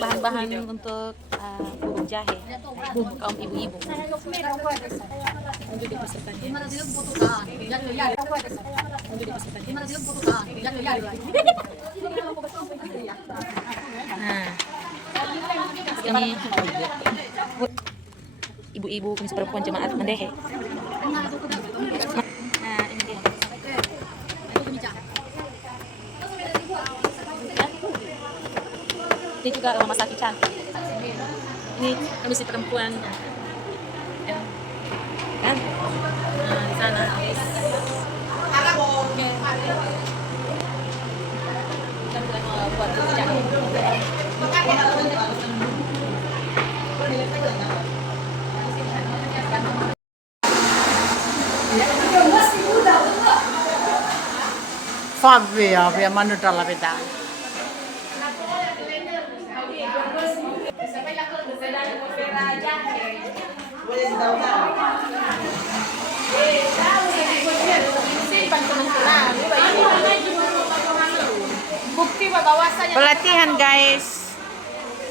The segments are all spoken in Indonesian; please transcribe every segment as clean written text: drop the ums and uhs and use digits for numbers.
Bahan-bahan untuk bubuk jahe kaum ibu-ibu. Nah, ini ibu-ibu kumis perempuan jemaat Mendehe. Nah, ini dia. Ini juga rumah sakit cantik. Ini komisi perempuan. Kan? Nah, di sana. Oke. Kita mau buat jahe. Favia, via mangiata la vita. Pelatihan guys,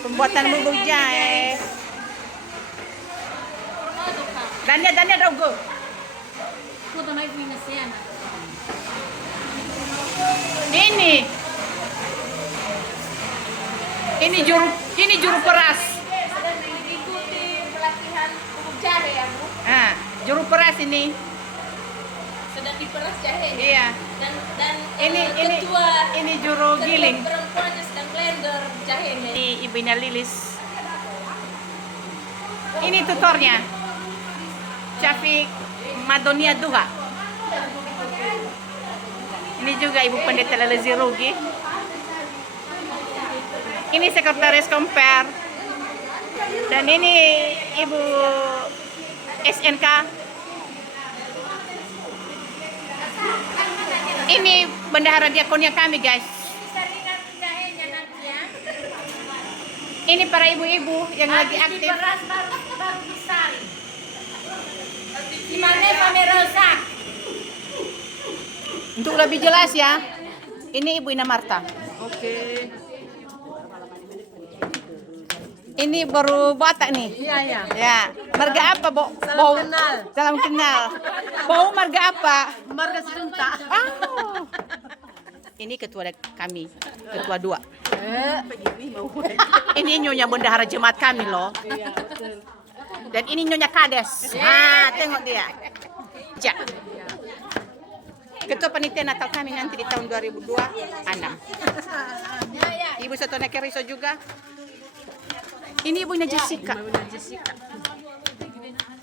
pembuatan bubuk jahe. Dania dogo. Ini juru peras. Sedang diikuti pelatihan bubuk jahe ya Bu. Ah, juru peras ini. Sedang diperas jahe. Iya. Dan Ini ini juru giling. Perempuannya sedang blender jahenya. Ini ibunya Lilis. Ini tutornya. Syafiq Madonia Duha. Ini juga Ibu Pendeta Lelezi Rugi. Ini sekretaris Compare. Dan ini Ibu SNK. Ini bendahara diakonia kami, guys. Saringan jahenya nanti ya. Ini para ibu-ibu yang lagi aktif. Diperas baru disaring. Gimana pamerosak? Untuk lebih jelas ya, ini Ibu Ina Marta. Oke. Ini baru batak nih. Iya. Ya. Marga apa, Bo? Salam kenal. Salam kenal. Bau marga apa? Marga Sunta. Oh. Ini ketua kami, ketua 2. Ini nyonya bendahara jemaat kami loh. Dan ini nyonya kades. Ah, tengok dia. Ja. Ketua panitia Natal kami nanti di tahun 2026. Ibu Satona Keriso juga. Ini ibunya Jessica.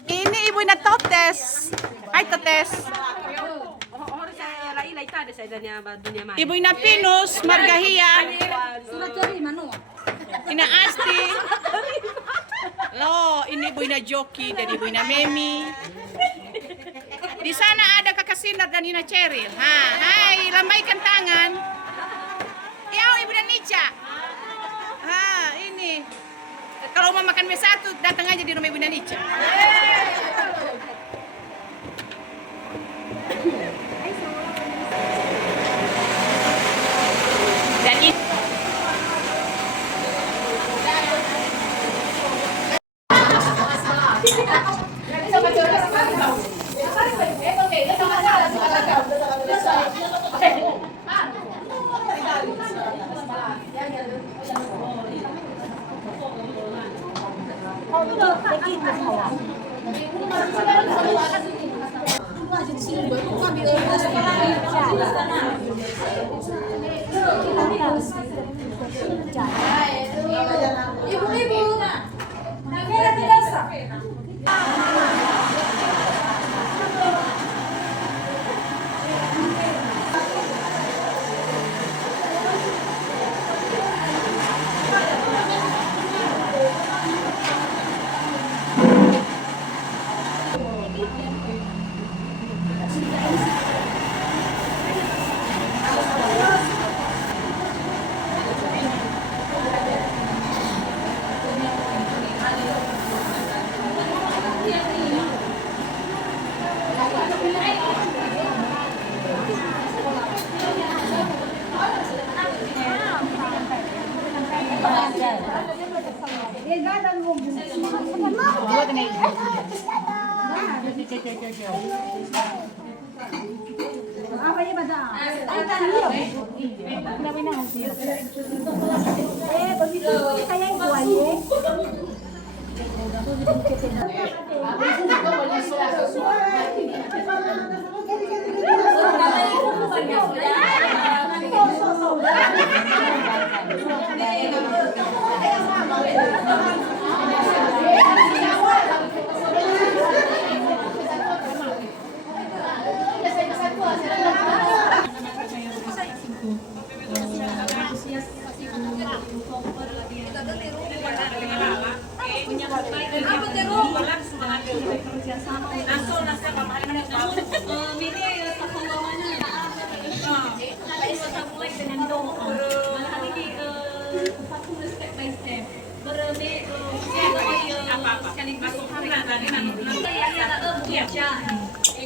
Ini ibunya Totes. Hai Totes. Ibunya Pinus, Margahia. Ina Asti. Loh, ini ibunya Joki dan ibunya Memi. Di sana ada Kakak Sinar dan Ina Ceril. Hai, lambaikan tangan. Ya, Ibu dan Nica. Ini. Kalau mau makan mie satu, datang aja di rumah Ibu dan Nica. Dan ini Ibu-ibu.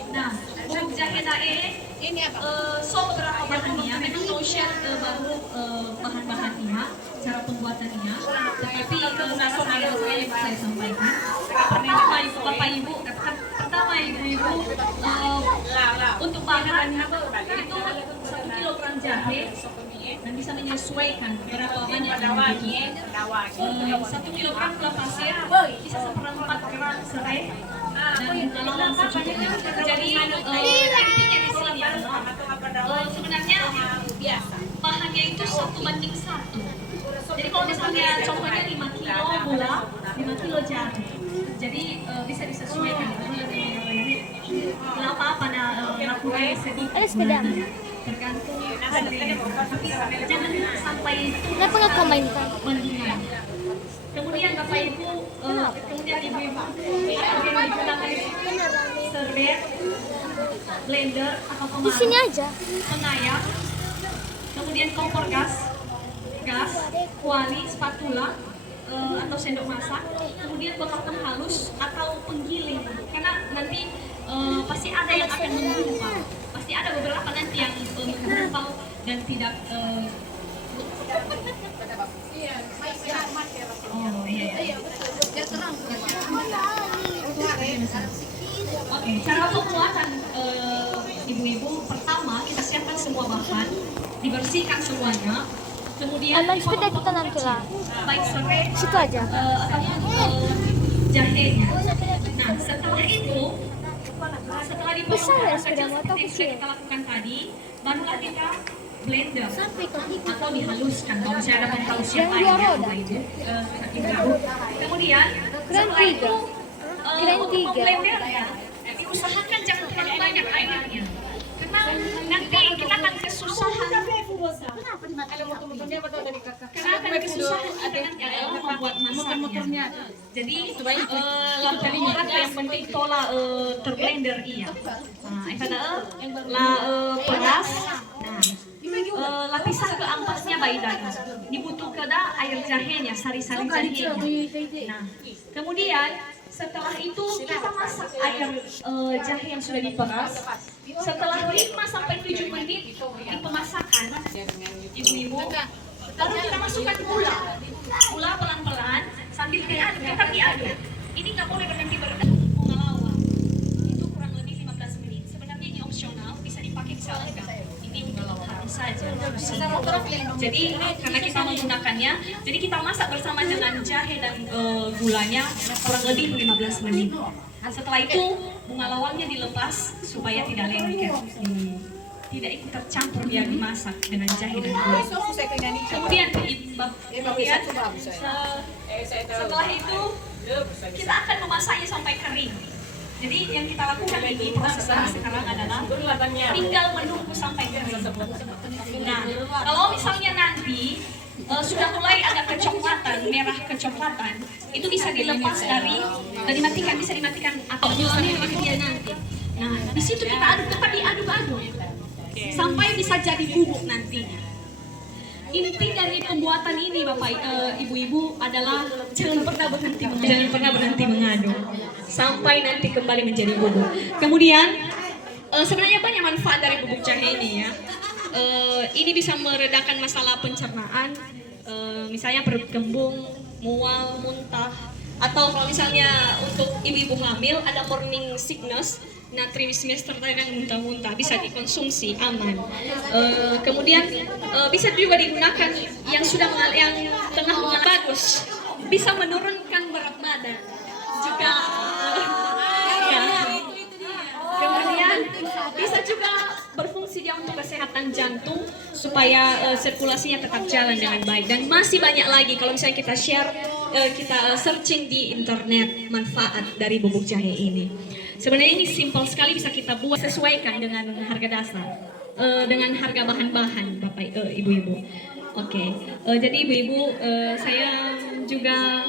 Nah, bubuk jahe dae ini apa? So beberapa bahannya memang no share baru bahan-bahannya, cara pembuatannya. Tetapi nasional yang saya sampaikan. Pertama Bapak Ibu, pertama Ibu untuk bahannya itu 1 kilogram jahe dan bisa menyesuaikan berapa banyak yang dibutuhkan. 1 kilogram gula pasir bisa 1/4 gram serai dan bawang secukupnya. Jadi intinya di sini sebenarnya bahannya itu 1:1. Jadi kalau misalnya contohnya 5 kilo gula, 5 kilo jahe, jadi bisa disesuaikan. Kenapa pada lakukan sedikit? Tergantung jangan sampai Kenapa nggak komentar? mendingan. Kemudian Bapak Ibu, kemudian Ibu-ibu yang digunakan serbet, blender atau Di sini aja. pengayap, kemudian kompor gas, kuali, spatula atau sendok masak, kemudian botol penghalus atau penggiling. Karena nanti pasti ada yang akan menggumpal, pasti ada beberapa nanti yang menggumpal dan tidak. Oh iya. Oke, cara pembuatan ibu-ibu, pertama kita siapkan semua bahan, dibersihkan semuanya, kemudian Aman sepeda kita nanti lah. baik serai Situ aja. ataupun jahenya. Nah, setelah Besar ya dipotong sepeda kecil motor seperti yang sudah kecil. kita lakukan tadi, barulah kita blender Sampai ke atau dihaluskan. Kalau misalnya ada penghalus yang Yang lain, dua roda. kemudian Grand setelah itu Grand untuk tiga. memblender ya, diusahakan jangan terlalu banyak airnya, karena nanti kita akan kesusahan. Karena akan kesusahan kita nanti adalah membuat masaknya. Jadi lakukan yang penting tola terblender iya. Nah, pada peras. Nah, lapisan ke ampasnya baik dah. Dibutuhkan air jahenya, sari-sari jahenya. Nah, kemudian setelah itu kita masak air jahe yang sudah diperas. Setelah 5-7 menit di pemasakan, ibu-ibu, baru kita masukkan gula pelan-pelan sambil diaduk, tetap diaduk. Ini nggak boleh berhenti bunga lawang. Itu kurang lebih 15 menit. Sebenarnya ini opsional, bisa dipakai misalnya ini harus saja. Jadi karena kita menggunakannya, jadi kita masak bersama dengan jahe dan gulanya kurang lebih 15 menit. Setelah itu bunga lawangnya dilepas supaya tidak lengket, tidak ikut tercampur yang dimasak dengan jahe dan gula. Kemudian lihat, setelah itu kita akan memasaknya sampai kering. Jadi yang kita lakukan ini prosesnya sekarang adalah tinggal menunggu sampai kering. Nah, kalau misalnya nanti sudah mulai agak kecoklatan, merah kecoklatan, itu bisa dilepas dari dimatikan, bisa dimatikan atau dimakan dia nanti. Nah, di situ kita aduk, tetap diaduk-aduk sampai bisa jadi bubuk nantinya. Inti dari pembuatan ini Bapak Ibu-ibu adalah jangan pernah berhenti mengaduk sampai nanti kembali menjadi bubuk. Kemudian sebenarnya banyak manfaat dari bubuk jahe ini ya. Ini bisa meredakan masalah pencernaan, misalnya perut kembung, mual, muntah, Atau kalau misalnya untuk ibu-ibu hamil ada morning sickness, nah trimester yang muntah-muntah bisa dikonsumsi aman. Kemudian bisa juga digunakan yang tengah mengalami bagus, bisa menurunkan berat badan juga. Ya. Kemudian bisa juga berfungsi dia untuk kesehatan jantung supaya sirkulasinya tetap jalan dengan baik, dan masih banyak lagi kalau misalnya kita share, kita searching di internet manfaat dari bubuk jahe ini. Sebenarnya ini simpel sekali, bisa kita buat sesuaikan dengan harga dasar, dengan harga bahan-bahan Bapak Ibu-ibu. Oke. Jadi Ibu-ibu, saya juga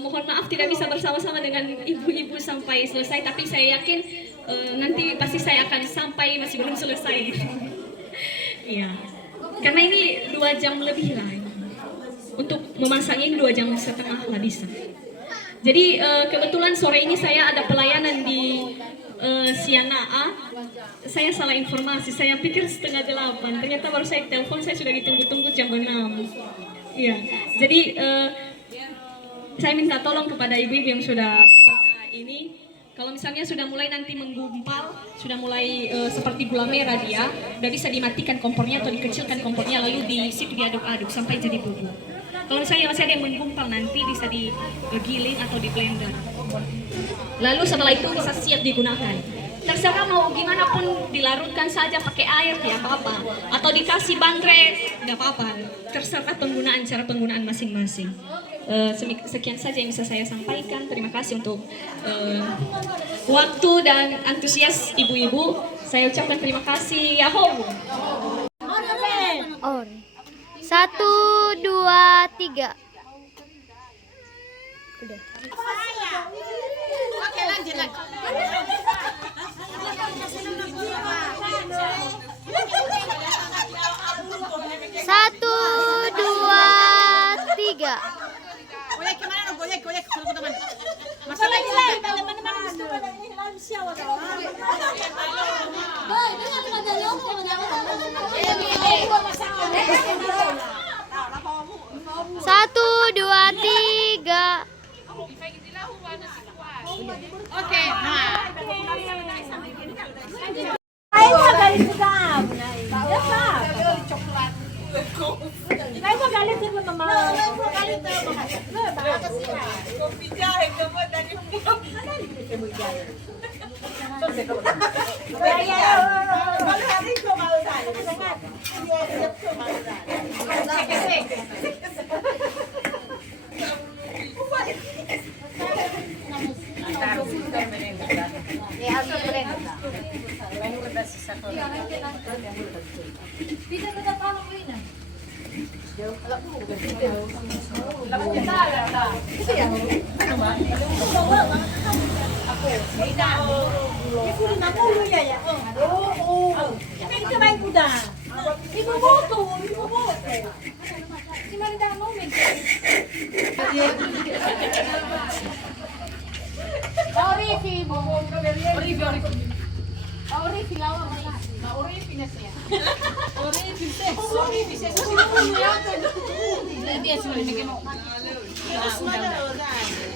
mohon maaf tidak bisa bersama-sama dengan ibu-ibu sampai selesai, tapi saya yakin nanti pasti saya akan sampai masih belum selesai. Iya, karena ini 2 jam lebih lah. Untuk memasaknya ini 2 jam setengah lah bisa. Jadi kebetulan sore ini saya ada pelayanan di Siana A. Saya salah informasi, saya pikir 7:30. Ternyata baru saya telepon, saya sudah ditunggu-tunggu jam 6. Iya, jadi saya minta tolong kepada ibu-ibu yang sudah ini, kalau misalnya sudah mulai nanti menggumpal, sudah mulai seperti gula merah dia, udah bisa dimatikan kompornya atau dikecilkan kompornya, lalu di situ diaduk-aduk sampai jadi bubuk. Kalau misalnya masih ada yang menggumpal, nanti bisa digiling atau di blender. Lalu setelah itu bisa siap digunakan. Terserah mau gimana pun, dilarutkan saja pakai air tidak apa-apa, atau dikasih bandrek tidak apa-apa. Terserah cara penggunaan masing-masing. Sekian saja yang bisa saya sampaikan. Terima kasih untuk waktu dan antusias ibu-ibu. Saya ucapkan terima kasih. Yahoo! On. 1, 2, 3. Udah. Oke, lanjut lagi. Satu, dua, tiga. Goyek gimana? Goyek kalau teman. Masalah Satu, dua, tiga. Oke, nah.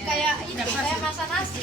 Kayak ini, kayak masak nasi.